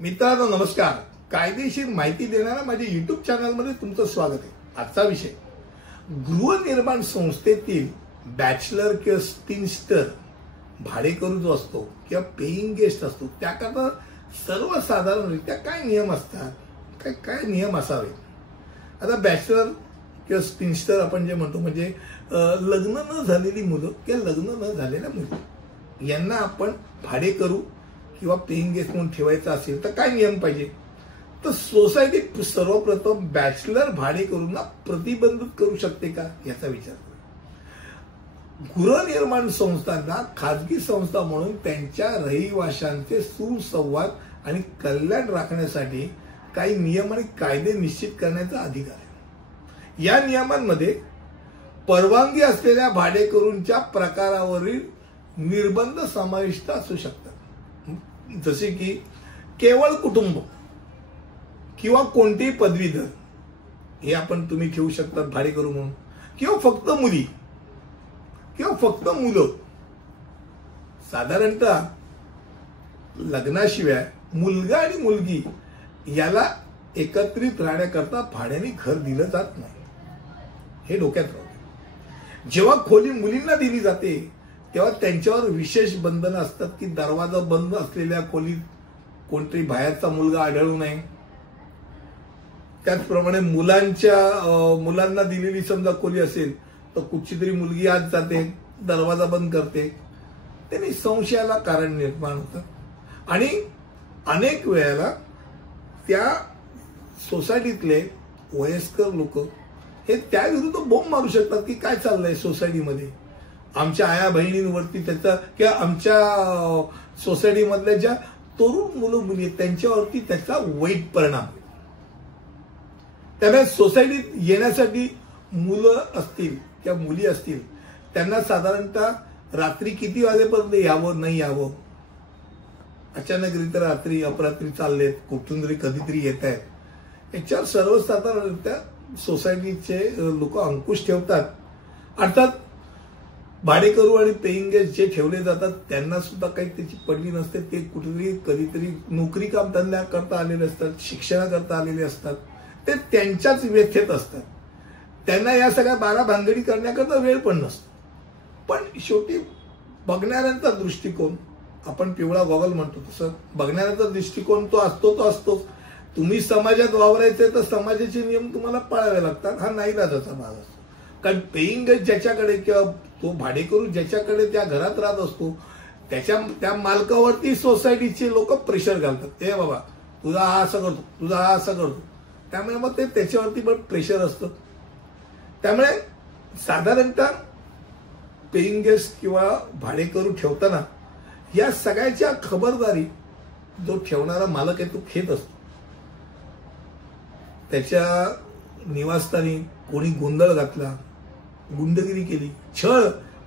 मित्रांनो नमस्कार. कायदेशीर माहिती देणाऱ्या माझ्या युट्यूब चॅनलमध्ये तुमचं स्वागत आहे. आजचा विषय गृहनिर्माण संस्थेतील बॅचलर किंवा स्पिनस्टर भाडेकरू जो असतो किंवा पेईंग गेस्ट असतो त्याकरता सर्वसाधारणरित्या काय नियम असतात, काय नियम असावे. आता बॅचलर किंवा स्पिनस्टर आपण जे म्हणतो म्हणजे लग्न न झालेली मुलं किंवा लग्न न झालेल्या मुली यांना आपण भाडेकरू किंवा पेईंग गेस्ट म्हणून ठेवायचं असेल तर काय नियम पाहिजे. तर सोसायटी सर्वप्रथम बॅचलर भाडेकरूंना प्रतिबंधित करू शकते का याचा विचार करा. गृहनिर्माण संस्थांना खाजगी संस्था म्हणून त्यांच्या रहिवाशांचे सुसंवाद आणि कल्याण राखण्यासाठी काही नियम आणि कायदे निश्चित करण्याचा अधिकार आहे. या नियमांमध्ये परवानगी असलेल्या भाडेकरूंच्या प्रकारावरील निर्बंध समाविष्ट असू शकतात. जसे की केवळ कुटुंब किंवा कोणतेही पदवीधर हे आपण तुम्ही ठेवू शकता भाडेकरू म्हणून, किंवा फक्त मुली किंवा फक्त मुलं. साधारणतः लग्नाशिवाय मुलगा आणि मुलगी याला एकत्रित राहण्याकरता भाड्याने घर दिलं जात नाही, हे डोक्यात राहू. जेव्हा खोली मुलींना दिली जाते तेव्हा त्यांच्यावर विशेष बंधनं असतात की दरवाजा बंद असलेल्या खोलीत कोणतरी बाहेरचा मुलगा आढळू नये. त्याचप्रमाणे मुलांना दिलेली समजा खोली असेल तर कुठची तरी मुलगी आत जाते, दरवाजा बंद करते, त्यांनी संशयाला कारण निर्माण होतं. आणि अनेक वेळेला त्या सोसायटीतले वयस्कर लोक हे त्याविरुद्ध बोंब मारू शकतात की काय चाललंय सोसायटीमध्ये, आमच्या आया बहिणींवरती त्याचा किंवा आमच्या सोसायटीमधल्या ज्या तरुण मुलं मुली आहेत त्यांच्यावरती त्याचा वाईट परिणाम. त्यामुळे सोसायटीत येण्यासाठी मुलं असतील किंवा मुली असतील त्यांना साधारणतः रात्री किती वाजेपर्यंत यावं नाही यावं, अचानकरित्या रात्री अपरात्री चाललेत, कुठून तरी कधीतरी येत आहेत, याच्यावर सर्वसाधारणरित्या सोसायटीचे लोक अंकुश ठेवतात. अर्थात भाडेकरू आणि पेईंग गेस्ट जे ठेवले जातात त्यांना सुद्धा काही त्याची पडली नसते. ते कुठेतरी कधीतरी नोकरी काम धंदा करता आलेले असतात, शिक्षणाकरता आलेले असतात, ते त्यांच्याच व्यथेत असतात. त्यांना या सगळ्या बारा भानगडी करण्याकरता वेळ पण नसतो. पण शेवटी बघणाऱ्यांचा दृष्टिकोन, आपण पिवळा गॉगल म्हणतो तसं बघणाऱ्यांचा दृष्टिकोन तो असतोच. तुम्ही समाजात वावरायचे तर समाजाचे नियम तुम्हाला पाळावे लागतात, हा नाईलाजाचा भाग असतो. कारण पेईंग गेस्ट ज्याच्याकडे किंवा तो भाडेकरू ज्याच्याकडे त्या घरात राहत असतो त्या मालकावरती सोसायटीचे लोक प्रेशर घालतात. ते बाबा तुझा हा असं करतो, तुझा हा असं करतो, त्यामुळे मग ते त्याच्यावरती पण प्रेशर असतं. त्यामुळे साधारणतः पेईंग गेस्ट किंवा भाडेकरू ठेवताना या सगळ्याच्या खबरदारी जो ठेवणारा मालक आहे तो घेत असतो. त्याच्या निवासस्थानी कोणी गोंधळ घातला, गुंडगिरी केली, छळ,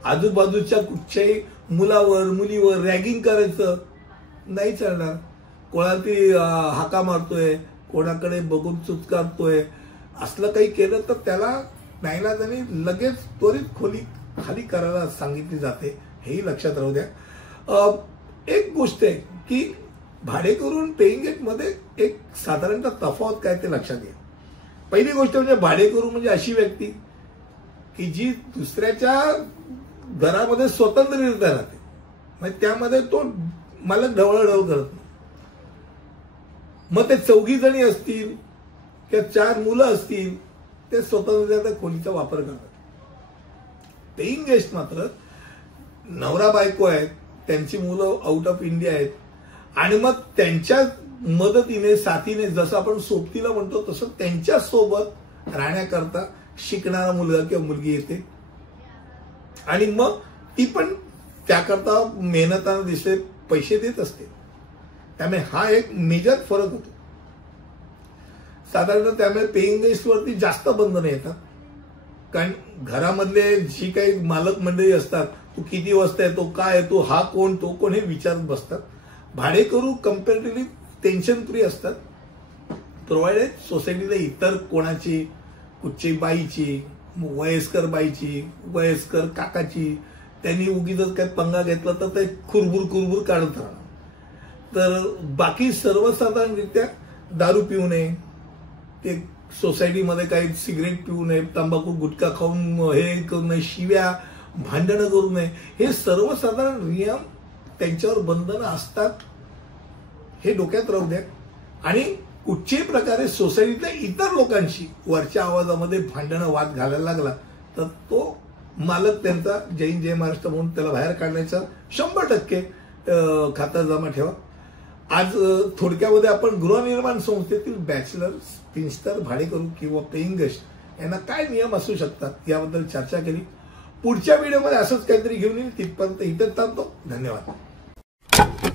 आजूबाजूच्या कुठच्याही मुलावर मुलीवर रॅगिंग करायचं नाही चालणार. कोणातरी हाका मारतोय, कोणाकडे बघून चुचकारतोय, असलं काही केलं तर त्याला नाईलाजाने लगेच त्वरित खोली खाली करायला सांगितली जाते, हेही लक्षात राहू द्या. एक गोष्ट आहे की भाडेकरू आणि पेईंग गेस्ट मध्ये एक साधारणतः तफावत काय ते लक्षात घ्या. पहिली गोष्ट म्हणजे भाडेकरू म्हणजे अशी व्यक्ती की जी दुसऱ्याच्या घरामध्ये स्वतंत्ररित्या राहते, म्हणजे त्यामध्ये तो मालक ढवळाढवळ करत नाही. मग ते 4 जणी असतील किंवा 4 मुलं असतील ते स्वतंत्ररित्या खोलीचा वापर करतात. पेईंग गेस्ट मात्र नवरा बायको आहेत, त्यांची मुलं आउट ऑफ इंडिया आहेत आणि मग त्यांच्या मदतीने साथीने जसं आपण सोबतीला म्हणतो तसं त्यांच्या सोबत राहण्याकरता शिकणारा मुलगा किंवा मुलगी येते आणि मग ती पण त्याकरता मेहनताने दिसते, पैसे देत असते. त्यामुळे हा एक मेजर फरक होतो. साधारणतः त्यामुळे पेईंग गेस्ट वरती जास्त बंधनं येतात. कारण घरामधले जी काही मालक मंडळी असतात, तू किती वाजता येतो, काय येतो, हा कोण तो कोण हे विचारत बसतात. भाडेकरू कम्पॅरेटिव्हली टेन्शन फ्री असतात. प्रोव्हाइडेड सोसायटीला इतर कोणाची, कुठची बाईची, वयस्कर बाईची, वयस्कर काकाची, त्यांनी उगीच काही पंगा घेतला तर ते खुरबुर काढत राहणार. तर बाकी सर्वसाधारणरित्या दारू पिऊ नये, ते सोसायटीमध्ये काही सिगरेट पिऊ नये, तंबाखू गुटखा खाऊन हे करू नये, शिव्या भांडणं करू नये, हे सर्वसाधारण नियम त्यांच्यावर बंधनं असतात, हे डोक्यात राहू द्या. आणि कुठच्याही प्रकारे सोसायटीतल्या इतर लोकांशी वरच्या आवाजामध्ये भांडणं वाद घालायला लागला तर तो मालक त्यांचा जय महाराष्ट्र म्हणून त्याला बाहेर काढण्याचा 100% खातरजमा ठेवा. आज थोडक्यामध्ये आपण गृहनिर्माण संस्थेतील बॅचलर, स्पिन्स्टर, भाडेकरू किंवा पेईंग गेस्ट यांना काय नियम असू शकतात याबद्दल चर्चा केली. पुढच्या व्हिडिओमध्ये असंच काहीतरी घेऊन येईल. तिथपर्यंत इथं थांबतो. धन्यवाद.